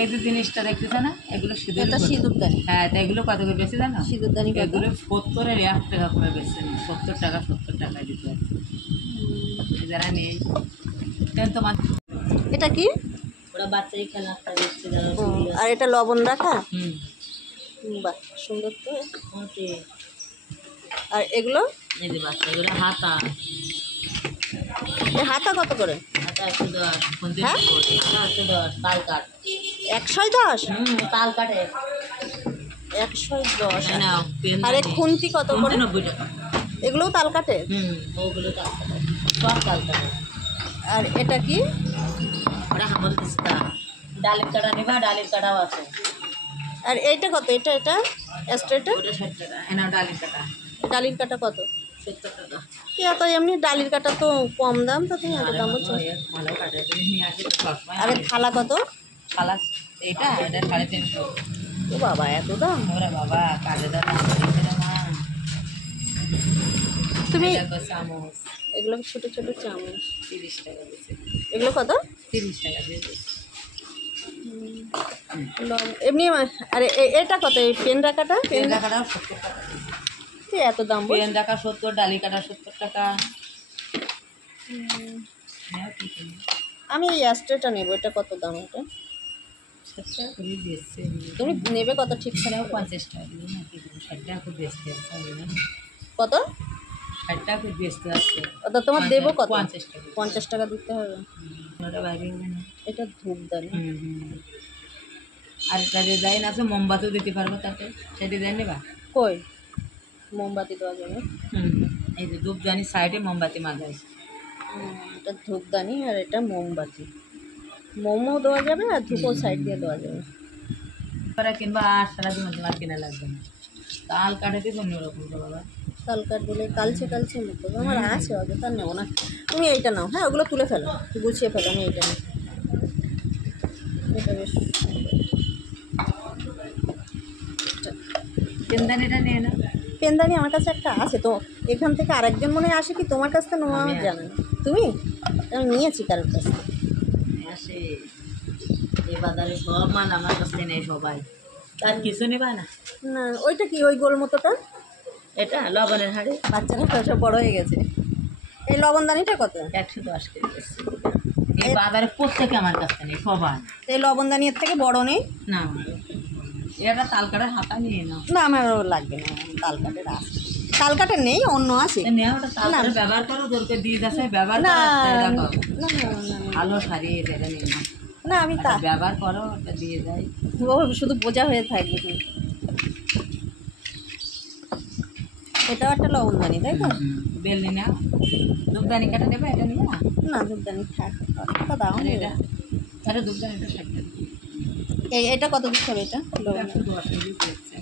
এই যে জিনিসটা দেখতেছে না, এগুলো সিঁদুর। এটা সিঁদুরদানি। হ্যাঁ, তা এগুলো কত করে বেশি জানো? সিঁদুরদানি এগুলো 70-এর 1 টাকা করে বেশি, 70 টাকা 70 টাকায় দিতে হবে যারা নেই। তোমার এটা কি? ওরা বাচ্চাই খেলা একটা বেশি যারা। আর এটা লবণ রাখা। বাহ, সুন্দর তো। আর এগুলো এই যে বাচ্চা, এগুলো হাতা। এই হাতা কত করে? হাতা 110। হ্যাঁ? হাতা 110, তাল কাঠ। 110? তাল কাঠে 110। নাও। আর এই খুন্তি কত করে? 90 টাকা। এগুলোও তাল কাটে? ওগুলো তাল কাঠে, সব তাল কাঠে। আর এটা কি? ওরা হামল দিস্তা। ডালের কাটা নিবা, ডালের কাটাও আছে। আর এইটা কত? এটা স্ট্রেটটা ওটা 60 টাকা। এনা ডালের কাটা। ডালির কাটা কত? 70 টাকা। এত এমনি ডালির কাটা তো কম দাম, তো তুমি এত দাম বলছো। ভালো কাটে, তুমি নিয়ে আসি সবসময়। আর থালা কত? থালা এটা 350। ও বাবা, এত দাম! ওরে বাবা, কাজে দাম না। তুমি চামচ, এগুলো ছোট ছোট চামচ 30 টাকা দিচ্ছে। এগুলো কত? 30 টাকা দিয়েছে। এমনি। আরে এটা কত? এই পেন রাখাটা? পেন রাখাটাও 70 টাকা। এত দাম বল? পেন রাখা 70, ডালি কাটা 70 টাকা। আমি এই স্ট্রেটটা নেবো। এটা কত দাম? এটা 60 টাকা করে দিয়েছে। তুমি নেবে কত? ঠিক এখানেও 50 টাকা দিলে না, কি 60 টাকা করে বেচতে আসছে। কত? 60 টাকা করে বেচতে আসছে। ওটা তোমার দেবো কত? 50 টাকা। 50 টাকা দিতে হবে। ওটা বাইরে হবে না। এটা ধূপদানি। আর একটা ডিজাইন আছে, মোমবাতিও দিতে পারবো তাতে। সেই ডিজাইন নেবা? কই মোমবাতি দেওয়া যাবে? এই যে ধূপদানি সাইডে মোমবাতি মাঝে আছে। এটা ধূপদানি আর এটা মোমবাতি। মোমও দেওয়া যাবে আর ধূপও সাইড দিয়ে দেওয়া যাবে। কিংবা আর সারা জীবন তোমার কেনা লাগবে না। তাল কাটাতে অন্যরকম বাবা। তাল কাঠ দিলে কালচে কালচে মতো আমার আছে, অযথা নেবো না। তুমি এইটা নাও। হ্যাঁ, ওগুলো তুলে ফেলো, গুছিয়ে ফেলো। আমি এইটা নিই। এটা বেশ পেনদানিটা নিয়ে না। পেনদানি আমার কাছে একটা আছে তো। এখান থেকে আরেকজন মনে হয় আসে কি? তোমার কাছ থেকে নেওয়া জানো না তুমি? আমি নিয়েছি কারোর কাছ থেকে। আসে এই বাজারে সব মাল আমার কাছ থেকে নেই সবাই। আর কিছু নেবা না? না, ওইটা কি? ওই গোল মতোটা? এটা লবণের হাঁড়ি। বাচ্চারা তো সব বড় হয়ে গেছে। এই লবণদানিটা কত? 110 কেজি। এই বাজারে প্রত্যেকে আমার কাছ থেকে নেই সবাই। এই লবণদানির থেকে বড় নেই? না, এটা তাল কাটার হাতা নিয়ে নাও। না, আমার লাগবে না। তাল কাঠের আছে। তাল কাঠের নেই, অন্য আছে। ওটা তাল কাঠের ব্যবহার করো, দরকে দিয়ে যাচ্ছে ব্যবহার না করো। না ভালো শাড়ি এটা নিয়ে নাও। না, আমি তা ব্যবহার করো, ওটা দিয়ে যাই। ও শুধু বোঝা হয়ে থাকবে তুমি। এটাও একটা লবণদানি, তাই তো? বেলনি নাও। ধূপদানি কাটা নেবে, এটা নিয়ে না। না, ধূপদানি থাক। দাও এটা তাহলে ধূপদানিটা 60 টাকা। এটা কত দিতে হবে? এটা 110 কেজি দিচ্ছে।